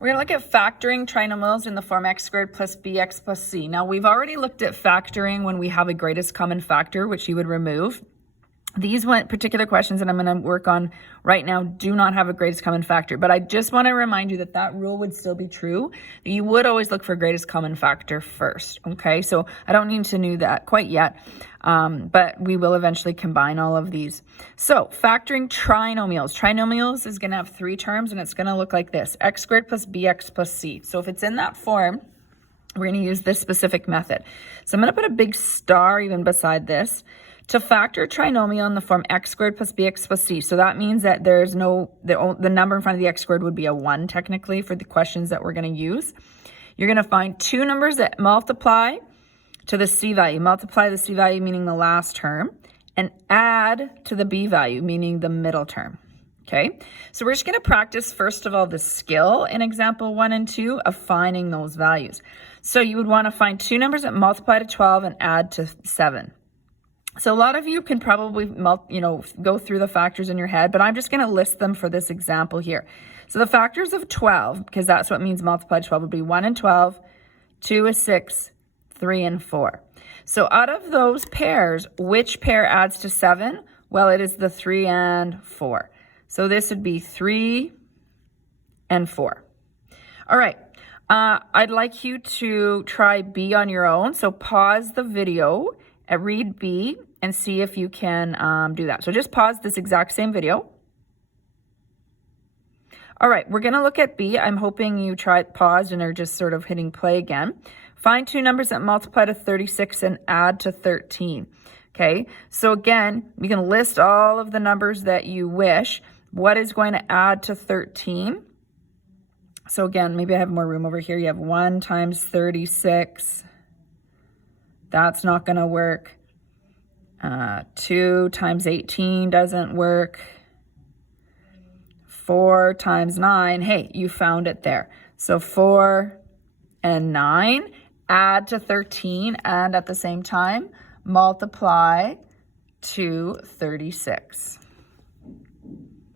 We're going to look at factoring trinomials in the form x squared plus bx plus c. Now, we've already looked at factoring when we have a greatest common factor, which you would remove. These particular questions that I'm going to work on right now do not have a greatest common factor, but I just want to remind you that that rule would still be true. You would always look for greatest common factor first, okay? So I don't need to know that quite yet, but we will eventually combine all of these. So factoring trinomials. Trinomials is going to have three terms, and it's going to look like this: x squared plus bx plus c. So if it's in that form, we're going to use this specific method. So I'm going to put a big star even beside this. To factor a trinomial in the form x squared plus bx plus c. So that means that there's no, the number in front of the x squared would be a 1 technically for the questions that we're going to use. You're going to find two numbers that multiply to the c value. Multiply the c value, meaning the last term, and add to the b value, meaning the middle term. Okay, so we're just going to practice, first of all, the skill in example 1 and 2 of finding those values. So you would want to find two numbers that multiply to 12 and add to 7. So a lot of you can probably, go through the factors in your head, but I'm just going to list them for this example here. So the factors of 12, because that's what means multiply 12, would be 1 and 12, 2 is 6, 3 and 4. So out of those pairs, which pair adds to 7? Well, it is the 3 and 4. So this would be 3 and 4. All right. I'd like you to try B on your own. So pause the video and read B and see if you can do that. So just pause this exact same video. All right, we're going to look at B. I'm hoping you paused and are just sort of hitting play again. Find two numbers that multiply to 36 and add to 13. Okay, so again, you can list all of the numbers that you wish. What is going to add to 13? So again, maybe I have more room over here. You have 1 times 36. That's not going to work. 2 times 18 doesn't work. 4 times 9. Hey, you found it there. So 4 and 9 add to 13, and at the same time multiply to 36.